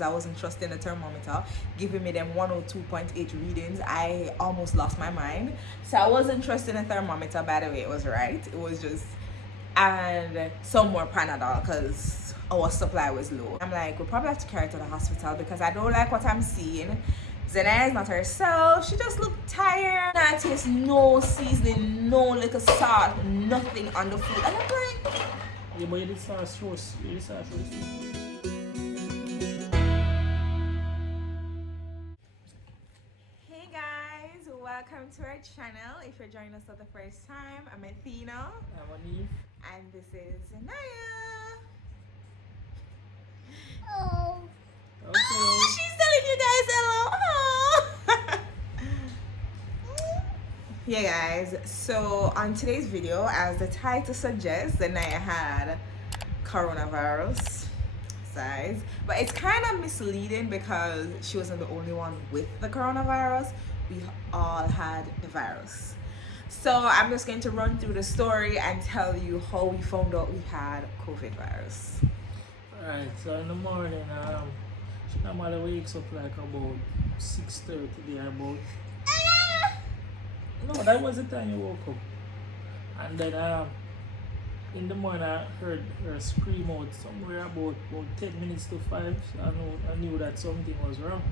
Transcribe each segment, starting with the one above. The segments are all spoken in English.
I wasn't trusting the thermometer, giving me them 102.8 readings. I almost lost my mind. So I wasn't trusting the thermometer. By the way, it was right. It was just, and some more Panadol because our supply was low. I'm like, we'll probably have to carry her to the hospital because I don't like what I'm seeing. Zenaya is not herself. She just looked tired. I taste no seasoning, no little salt, nothing on the food. And I'm like, yeah, but you did start sauce. You did start sauce. hey guys, welcome to our channel. If you're joining us for the first time, I'm Athena. I'm Eve. And this is Zenaya. Oh. Okay. Oh, she's telling you guys hello. Oh. Yeah guys, so on today's video, as the title suggests, Zenaya had coronavirus size, but it's kind of misleading because she wasn't the only one with the coronavirus. We all had the virus. So I'm just going to run through the story and tell you how we found out we had COVID virus. Alright, so in the morning, she normally wakes up like about 6:30 there about. No, that was the time you woke up. And then in the morning I heard her scream out somewhere about 10 minutes to 5. So I knew that something was wrong.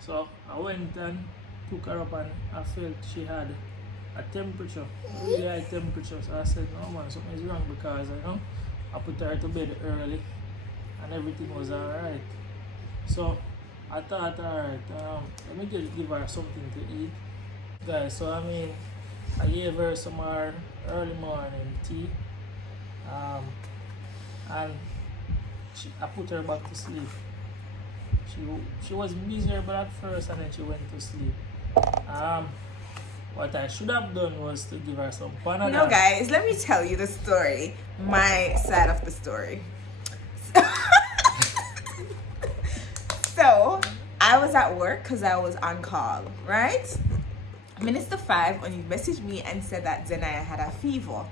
So I went and took her up and I felt she had a temperature, a really high temperature. So I said, no man, something is wrong because I put her to bed early and everything was alright. So I thought, alright, let me just give her something to eat. Guys, so I gave her some more early morning tea, and I put her back to sleep. She was miserable at first, and then she went to sleep. What I should have done was to give her some Panadol. No guys, let me tell you the story, my side of the story. So I was at work because I was on call, right? Minister 5 when he messaged me and said that Zenaya had a fever.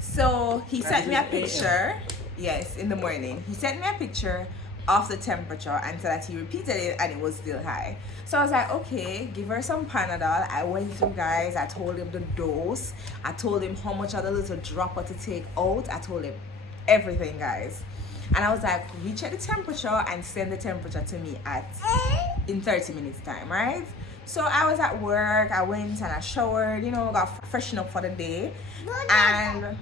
So he sent me a picture. Yes, in the morning. He sent me a picture of the temperature and said that he repeated it and it was still high. So I was like, okay, give her some Panadol. I went through, guys. I told him the dose. I told him how much of the little dropper to take out. I told him everything, guys. And I was like, recheck the temperature and send the temperature to me in 30 minutes time, right? So I was at work, I went and I showered, got freshened up for the day. And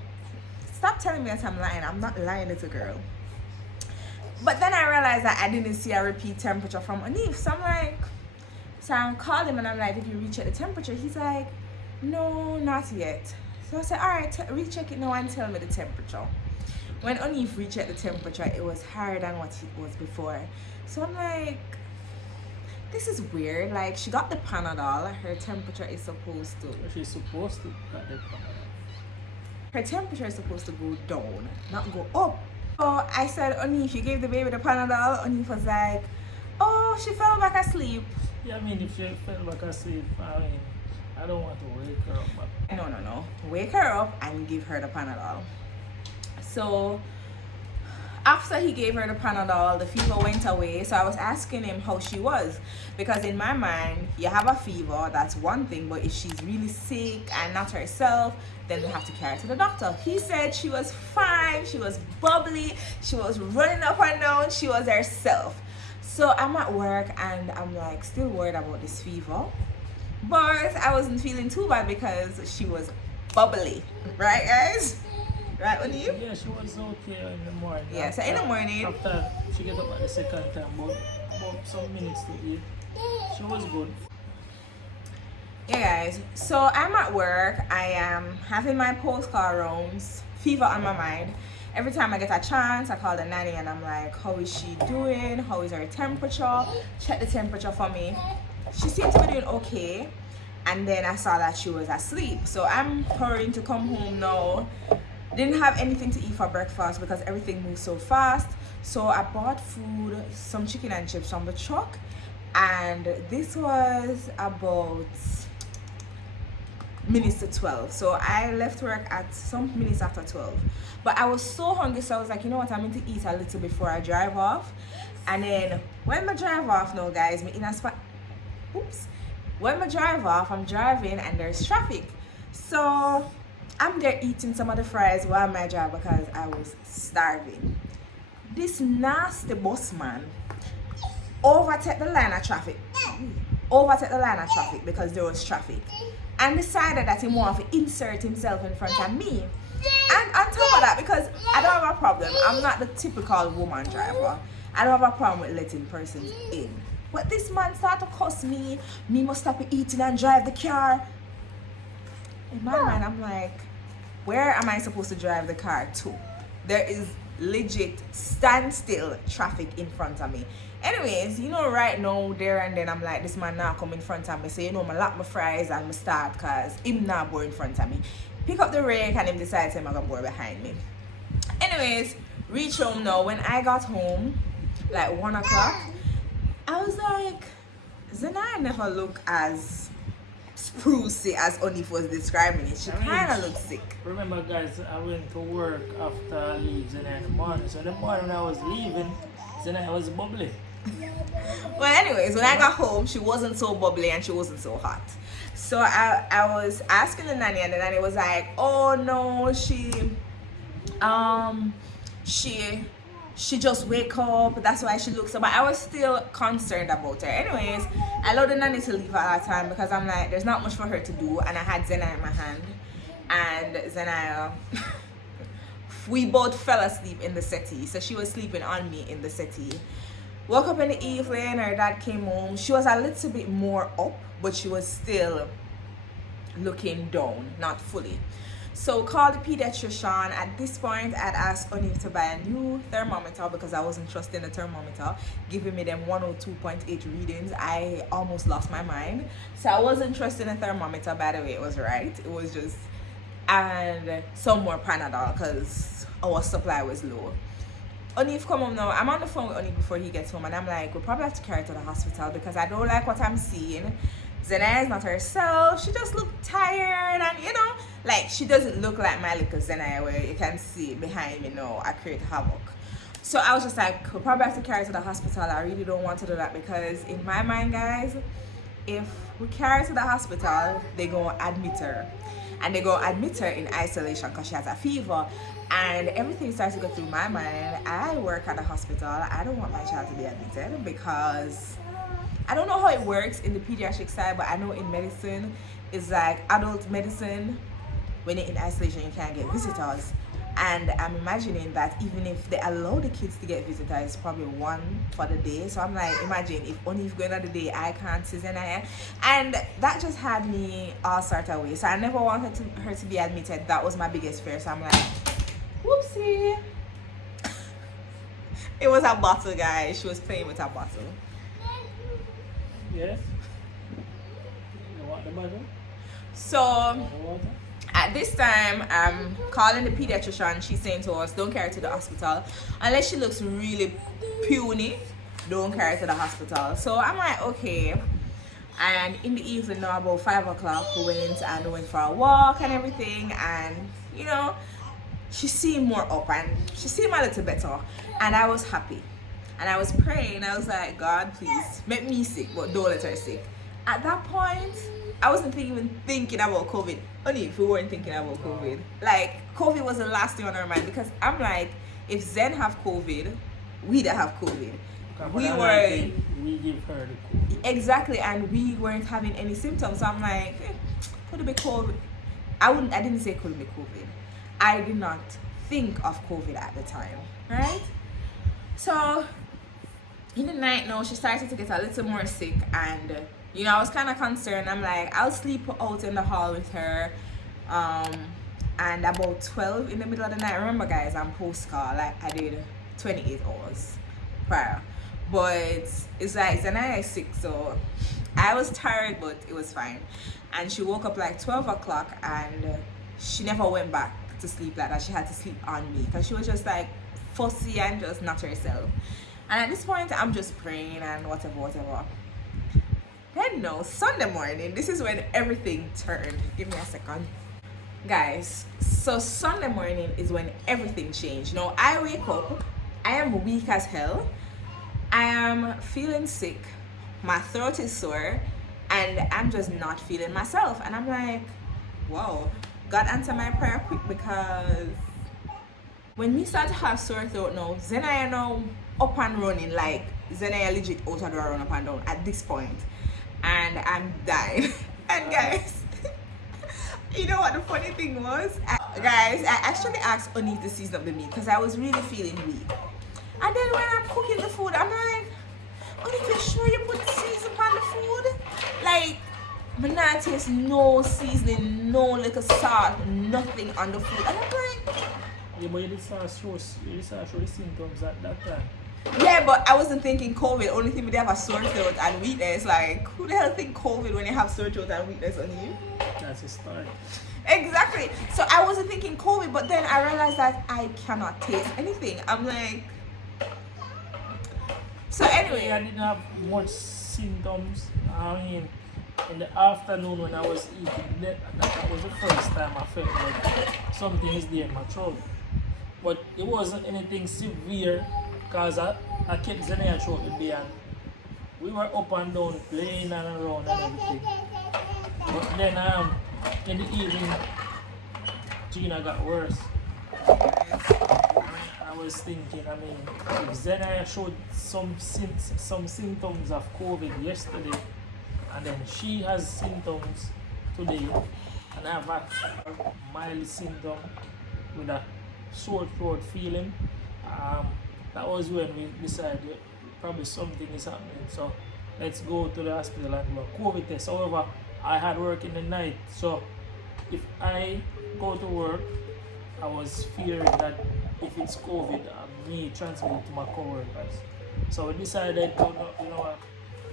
stop telling me that I'm lying. I'm not lying, little girl. But then I realized that I didn't see a repeat temperature from Anif. So I called him and I'm like, did you recheck the temperature? He's like, no, not yet. So I said, all right, recheck it now and tell me the temperature. When Anif rechecked the temperature, it was higher than what it was before. So I'm like, this is weird. Like, she got the Panadol. Her temperature is supposed to. She's supposed to get the Panadol. Her temperature is supposed to go down, not go up. So I said, Onif, you gave the baby the Panadol. Onif was like, oh, she fell back asleep. Yeah, if she fell back asleep, I don't want to wake her up. But No. Wake her up and give her the Panadol. So after he gave her the Panadol, the fever went away. So I was asking him how she was. Because in my mind, you have a fever, that's one thing. But if she's really sick and not herself, then we have to carry her to the doctor. He said she was fine. She was bubbly. She was running up and down. She was herself. So I'm at work and I'm like still worried about this fever. But I wasn't feeling too bad because she was bubbly. Right, guys? Right, on you? yeah, she was okay in the morning. Yeah, so in the morning. After she get up at the second time, about some minutes to eat, she was good. Yeah, guys. So I'm at work. I am having my post-call rounds. Fever on my mind. Every time I get a chance, I call the nanny and I'm like, how is she doing? How is her temperature? Check the temperature for me. She seemed to be doing okay. And then I saw that she was asleep. So I'm hurrying to come home now. Didn't have anything to eat for breakfast because everything moves so fast. So I bought food, some chicken and chips from the truck. And this was about minutes to 12. So I left work at some minutes after 12. But I was so hungry, so I was like, you know what, I'm going to eat a little before I drive off. And then when I drive off now, guys, me in a spot. Oops. When I drive off, I'm driving and there's traffic. So I'm there eating some of the fries while I drive because I was starving. This nasty boss man overtake the line of traffic. Overtake the line of traffic because there was traffic. And decided that he wanted to insert himself in front of me. And on top of that, because I don't have a problem, I'm not the typical woman driver. I don't have a problem with letting persons in. But this man started to cuss me. Me must stop eating and drive the car. In my mind, I'm like, where am I supposed to drive the car to? There is legit standstill traffic in front of me. Anyways, you know, right now, there and then, I'm like, this man now come in front of me. So, you know, I lock my fries and I start because him now board in front of me. Pick up the rake and him decides him gonna board behind me. Anyways, reach home now. When I got home, like 1 o'clock, I was like, Zanaya never look as sprucey as Onif was describing it. She kind of looked sick. Remember, guys, I went to work after I leave Zanaya in the morning. So the morning I was leaving, Zanaya was bubbly. Well, anyways, when I got home, she wasn't so bubbly and she wasn't so hot. So I was asking the nanny, and the nanny was like, oh no, she just wake up, that's why she looks so. But I was still concerned about her. Anyways, I allowed the nanny to leave at that time because I'm like, there's not much for her to do, and I had Zena in my hand, and Zena we both fell asleep in the settee. So she was sleeping on me in the settee. Woke up in the evening, her dad came home. She was a little bit more up, but she was still looking down, not fully. So called the pediatrician. At this point, I'd asked Onif to buy a new thermometer because I wasn't trusting the thermometer, giving me them 102.8 readings. I almost lost my mind. So I wasn't trusting the thermometer. By the way, it was right. It was just, and some more Panadol because our supply was low. Onif come home now. I'm on the phone with Onif before he gets home, and I'm like, we'll probably have to carry her to the hospital because I don't like what I'm seeing. Zenaya is not herself. She just looked tired, and you know, like she doesn't look like my little Zenaya where you can see behind me now I create havoc. So I was just like, we'll probably have to carry her to the hospital. I really don't want to do that because in my mind, guys, if we carry her to the hospital, they gonna admit her. And they go admit her in isolation because she has a fever, and everything starts to go through my mind. I work at a hospital. I don't want my child to be admitted because I don't know how it works in the pediatric side, but I know in medicine it's like adult medicine. When you're in isolation, you can't get visitors, and I'm imagining that even if they allow the kids to get visitors, it's probably one for the day. So I'm like, imagine if only if going on the day I can't see Zenaya, and that just had me all sort of way. So I never wanted her to be admitted. That was my biggest fear. So I'm like, whoopsie. It was a bottle, guys. She was playing with a bottle. Yes. You want the bottle? So at this time, I'm calling the pediatrician. She's saying to us, don't carry her to the hospital. Unless she looks really puny, don't carry her to the hospital. So I'm like, okay. And in the evening, now about 5 o'clock, we went for a walk and everything. And, you know, she seemed more up and she seemed a little better. And I was happy. And I was praying. I was like, God, please, make me sick, but don't let her sick. At that point, I wasn't even thinking about COVID. Only if we weren't thinking about COVID. Like, COVID was the last thing on our mind because I'm like, if Zen have COVID, we don't have COVID. We give her the COVID. Exactly, and we weren't having any symptoms. So I'm like, could it be COVID? I didn't say could it be COVID. I did not think of COVID at the time, right? So in the night now, she started to get a little more sick, and you know, I was kind of concerned. I'm like, I'll sleep out in the hall with her. And about 12 in the middle of the night, remember guys, I'm post-call, like I did 28 hours prior. But it's like Zanaya is sick, so I was tired, but it was fine. And she woke up like 12 o'clock, and she never went back to sleep like that. She had to sleep on me because she was just like fussy and just not herself. And at this point, I'm just praying and whatever. Then no, Sunday morning, this is when everything turned. Give me a second. Guys, so Sunday morning is when everything changed. You know, I wake up, I am weak as hell. I am feeling sick, my throat is sore, and I'm just not feeling myself. And I'm like, whoa, God answer my prayer quick, because when me start to have sore throat now, Zenaya now up and running, like Zenaya legit out of the run up and down at this point, and I'm dying. And guys, you know what the funny thing was? Guys, I actually asked Oni to season up the meat because I was really feeling weak. And then when I'm cooking the food, I'm like, Oni, you sure you put the season on the food? Like, but not taste no seasoning, no little salt, nothing on the food. And I'm like, Yeah, but you did start show the symptoms at that time. yeah, but I wasn't thinking COVID. Only thing they have a sore throat and weakness. Like, who the hell think COVID when you have sore throat and weakness on you? That's a start. Exactly. So I wasn't thinking COVID, but then I realized that I cannot taste anything. I'm like, so anyway. I didn't have much symptoms. I mean, in the afternoon when I was eating, that was the first time I felt like something is there in my throat. But it wasn't anything severe because I kept Zenaya throughout the day and we were up and down playing and around and everything. But then in the evening, Gina got worse. I was thinking, I mean, if Zenaya showed some symptoms of COVID yesterday, and then she has symptoms today, and I have a mild symptom with a sore throat feeling, that was when we decided probably something is happening. So let's go to the hospital and do a COVID test. However, I had work in the night, so if I go to work, I was fearing that if it's COVID, me transmit it to my coworkers. So we decided,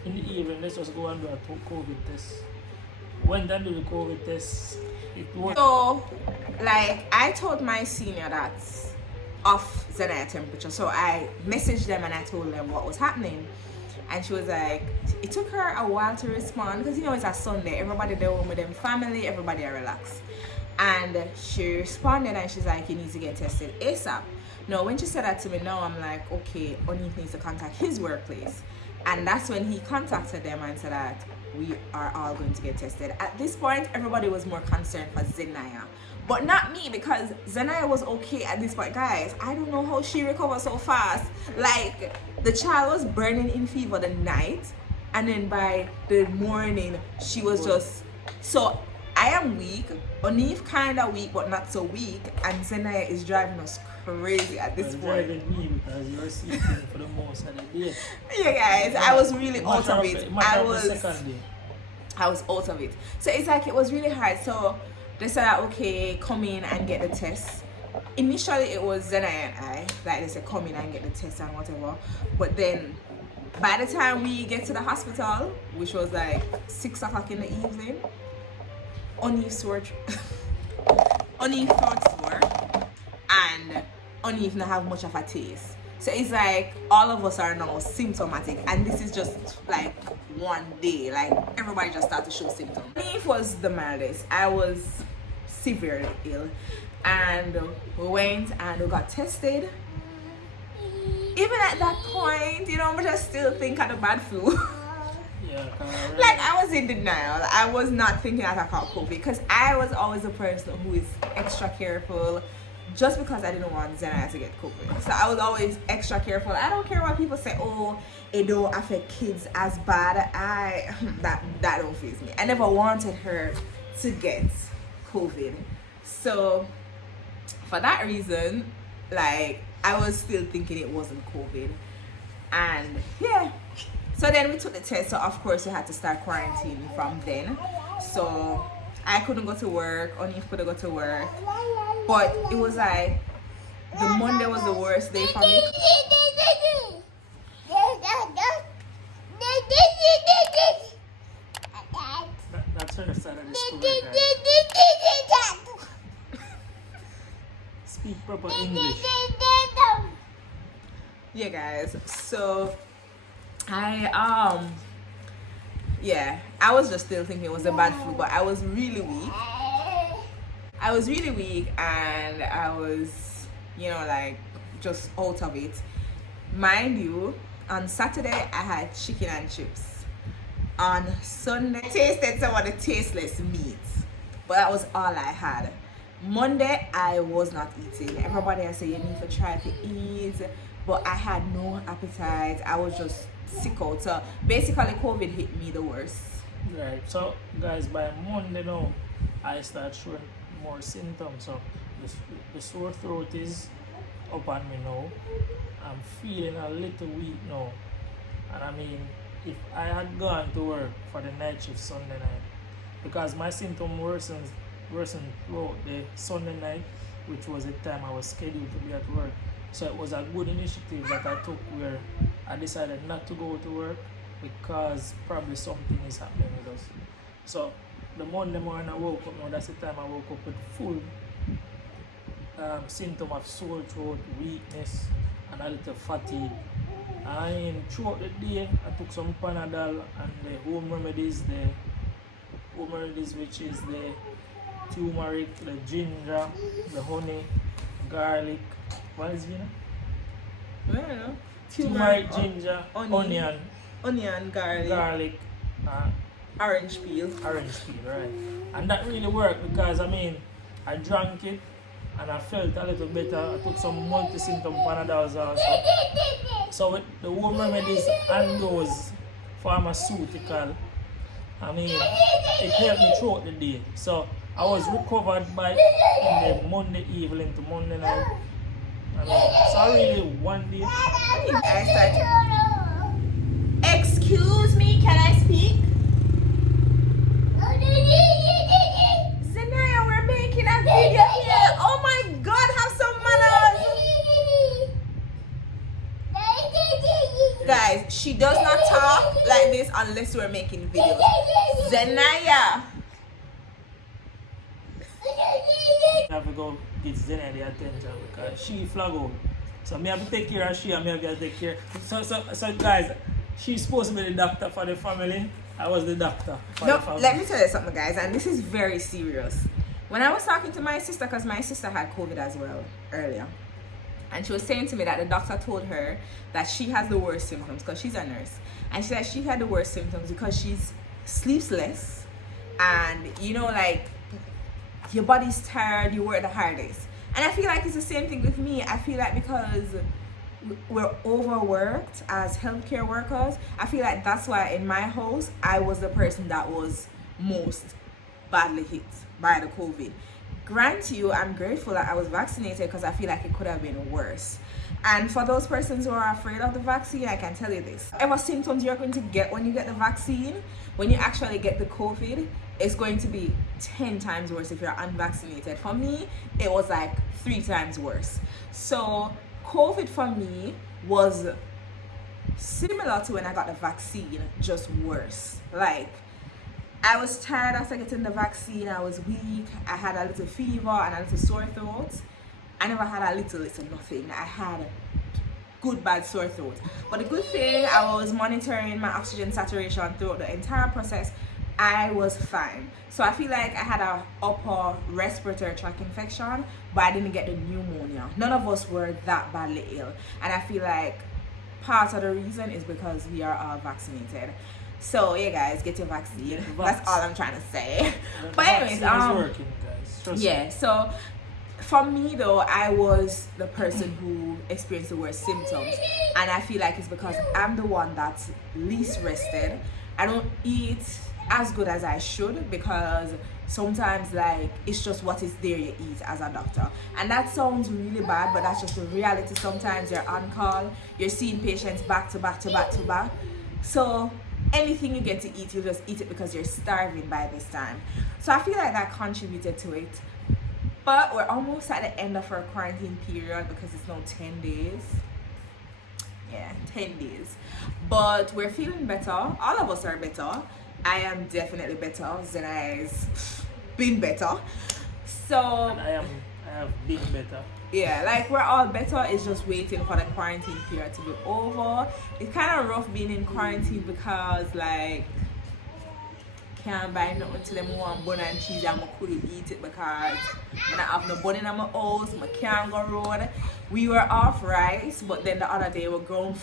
in the evening, let's just go and do a COVID test. Went and do the COVID test. It worked. So, like, I told my senior that off Zenaya temperature. So I messaged them and I told them what was happening. And she was like, it took her a while to respond because it's a Sunday. Everybody there with them family, everybody are relaxed. And she responded and she's like, you need to get tested ASAP. Now, when she said that to me, now I'm like, okay, Oni needs to contact his workplace. And that's when he contacted them and said that we are all going to get tested. At this point, everybody was more concerned for Zenaya. But not me, because Zenaya was okay at this point. Guys, I don't know how she recovered so fast. Like, the child was burning in fever the night. And then by the morning, she was just... So, I am weak. Onif kind of weak, but not so weak. And Zenaya is driving us crazy at this point. Driving me because you're sleeping for the most of the day. Yeah, guys, I was really out of it. I was out of it. So it's like it was really hard. So they said, okay, come in and get the test. Initially, it was Zenaya and I. Like they said, come in and get the test and whatever. But then, by the time we get to the hospital, which was like 6 o'clock in the evening, Onif's throat sore, and Oni even have much of a taste. So it's like all of us are now symptomatic, and this is just like one day. Like everybody just started to show symptoms. It was the mildest. I was severely ill, and we went and we got tested. Even at that point, we just still think of the bad flu. Yeah, like I was in denial. I was not thinking that I caught COVID because I was always a person who is extra careful. Just because I didn't want Zenaya to get COVID. So I was always extra careful. I don't care what people say, oh, it don't affect kids as bad. That don't faze me. I never wanted her to get COVID. So for that reason, like I was still thinking it wasn't COVID. And yeah. So then we took the test. So of course we had to start quarantining from then. So I couldn't go to work. Only couldn't go to work. But it was like the Monday was the worst day for me. That's her side of the story, guys. Speak proper English. Yeah, guys. So I was just still thinking it was a bad flu, but I was really weak. And I was, like just out of it. Mind you, On Saturday, I had chicken and chips. On Sunday, I tasted some of the tasteless meats, but that was all I had. Monday, I was not eating. Everybody I say you need to try to eat, but I had no appetite. I was just sick out. So basically, COVID hit me the worst. Right. So guys, by Monday now, I start showing more symptoms. So the sore throat is up on me now. I'm feeling a little weak now. And I mean, if I had gone to work for the night shift Sunday night, because my symptom worsened throughout the Sunday night, which was the time I was scheduled to be at work. So it was a good initiative that I took where I decided not to go to work because probably something is happening with us. So the Monday morning I woke up, now that's the time I woke up with full symptom of sore throat, weakness, and a little fatigue. And throughout the day, I took some Panadol and the home remedies, which is the turmeric, the ginger, the honey, garlic. What is it? I don't know. Turmeric, ginger, onion, garlic, orange peel, right? And that really worked because I mean, I drank it and I felt a little better. I took some multi-symptom Panadols also. So with the home remedies and those pharmaceutical, I mean, it helped me throughout the day. So I was recovered by in the Monday evening to Monday night. I mean, so really one day. I started. Excuse me, can I speak? Zanaya, we're making a video here. Oh my God, have some manners. Guys, she does not talk like this unless we're making videos. Zanaya. I have to go get Zena the attention because she flag out. So me have to take care of she and me have to take care. So guys, she's supposed to be the doctor for the family. I was the doctor for the family. Let me tell you something, guys, and this is very serious. When I was talking to my sister, because my sister had COVID as well earlier, and she was saying to me that the doctor told her that she has the worst symptoms because she's a nurse, and she said she had the worst symptoms because she's sleeps less, and you know, like, your body's tired, you work the hardest. And I feel like it's the same thing with me. I feel like because we're overworked as healthcare workers, I feel like that's why in my house, I was the person that was most badly hit by the COVID. Grant you, I'm grateful that I was vaccinated because I feel like it could have been worse. And for those persons who are afraid of the vaccine, I can tell you this. Whatever symptoms you're going to get when you get the vaccine, when you actually get the COVID, it's going to be 10 times worse if you're unvaccinated. For me, it was like 3 times worse. So COVID for me was similar to when I got the vaccine, just worse. Like, I was tired after getting the vaccine, I was weak, I had a little fever and a little sore throat. I never had a little nothing. I had good bad sore throat. But the good thing, I was monitoring my oxygen saturation throughout the entire process. I was fine. So I feel like I had a upper respiratory tract infection, but I didn't get the pneumonia. None of us were that badly ill. And I feel like part of the reason is because we are all vaccinated. So yeah, guys, get your vaccine. That's all I'm trying to say. But anyways, working, guys. Yeah, so for me though, I was the person who experienced the worst symptoms, and I feel like it's because I'm the one that's least rested. I don't eat as good as I should because sometimes, like, it's just what is there you eat as a doctor, and that sounds really bad, but that's just the reality. Sometimes you're on call, you're seeing patients back to back to back to back, so anything you get to eat, you just eat it because you're starving by this time. So I feel like that contributed to it. But we're almost at the end of our quarantine period because it's now 10 days. Yeah, 10 days. But we're feeling better. All of us are better. I am definitely better. Zena's been better. So I have been better. Yeah, like, we're all better. It's just waiting for the quarantine period to be over. It's kind of rough being in quarantine because, like, can't buy nothing till them want bun and cheese and I couldn't eat it because I don't have no bun in my house, I can't go road. We were off rice, but then the other day we ground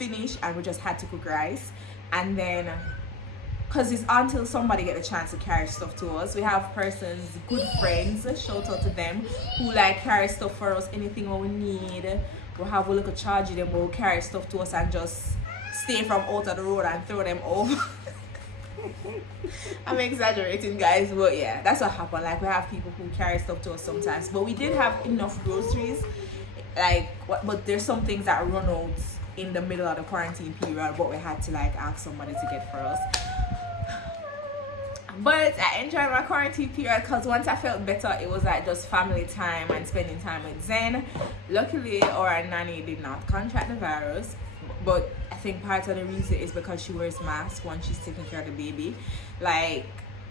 finished and we just had to cook rice. And then, because it's until somebody get a chance to carry stuff to us. We have persons, good friends, shout out to them, who like carry stuff for us, anything we need. We'll have a little charge them, we'll carry stuff to us and just stay from out of the road and throw them over. I'm exaggerating, guys, but yeah, that's what happened. Like, we have people who carry stuff to us sometimes, but we did have enough groceries. Like, but there's some things that run out in the middle of the quarantine period, but we had to like ask somebody to get for us. But I enjoyed my quarantine period because once I felt better, it was like just family time and spending time with Zen. Luckily, our nanny did not contract the virus, but I think part of the reason is because she wears masks when she's taking care of the baby. Like,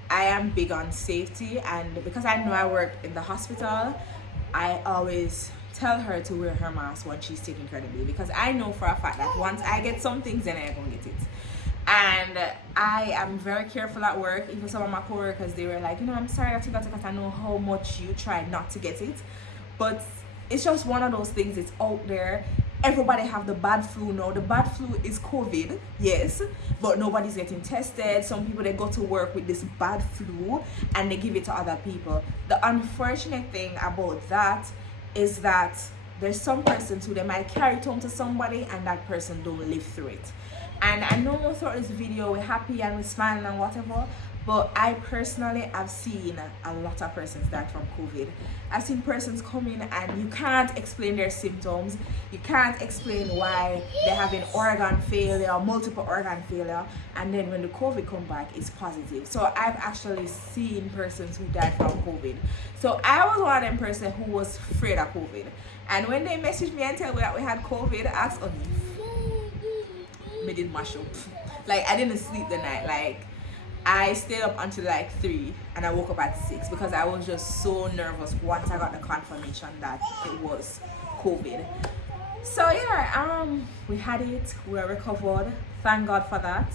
I am big on safety, and because I know I work in the hospital, I always tell her to wear her mask when she's taking care of the baby, because I know for a fact that once I get some things, then I'm gonna get it. And I am very careful at work. Even some of my coworkers, they were like, you know, I'm sorry that you got it, because I know how much you try not to get it. But it's just one of those things. It's out there. Everybody have the bad flu now. The bad flu is COVID, yes, but nobody's getting tested. Some people, they go to work with this bad flu and they give it to other people. The unfortunate thing about that is that there's some persons who they might carry it home to somebody and that person don't live through it. And I know throughout this video we're happy and we're smiling and whatever, but I personally have seen a lot of persons die from COVID. I've seen persons come in and you can't explain their symptoms. You can't explain why they're having organ failure, multiple organ failure, and then when the COVID come back, it's positive. So I've actually seen persons who died from COVID. So I was one of them person who was afraid of COVID. And when they messaged me and tell me that we had COVID, I asked on me did mash up. Like, I didn't sleep the night. Like, I stayed up until like 3 and I woke up at 6 because I was just so nervous once I got the confirmation that it was COVID. So yeah, we had it, we're recovered, thank God for that.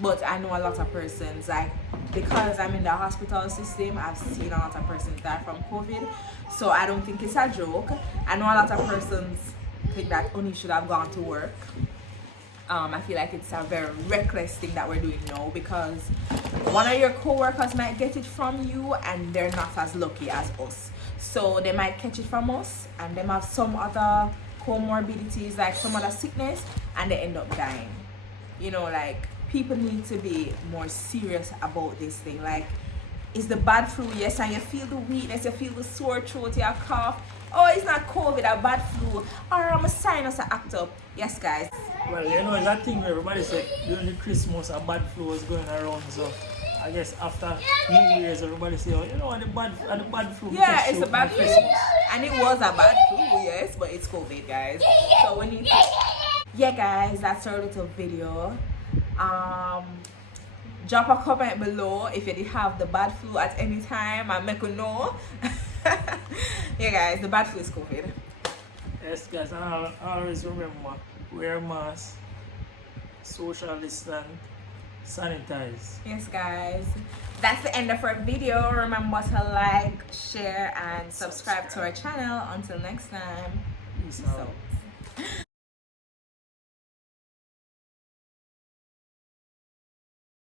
But I know a lot of persons, like, because I'm in the hospital system, I've seen a lot of persons die from COVID, so I don't think it's a joke. I know a lot of persons think that only should have gone to work. I feel like it's a very reckless thing that we're doing now, because one of your co-workers might get it from you and they're not as lucky as us. So they might catch it from us and they have some other comorbidities, like some other sickness, and they end up dying. You know, like, people need to be more serious about this thing. Like, it's the bad flu, yes, and you feel the weakness, you feel the sore throat, you cough. Oh, it's not COVID, a bad flu, or I'm a sinus act up. Yes, guys. Well, you know, it's that thing where everybody said during the Christmas a bad flu was going around, so I guess after New Year's everybody say, oh, you know, the bad flu. Yeah, it's a bad flu. And it was a bad flu, yes, but it's COVID, guys. So we need to... Yeah, guys, that's our little video. Drop a comment below if you did have the bad flu at any time and make you know. Yeah, guys, the bad flu is COVID. Yes, guys, and always remember, wear mask, social distance, sanitize. Yes, guys, that's the end of our video. Remember to like, share, and subscribe to our channel. Until next time, Peace out.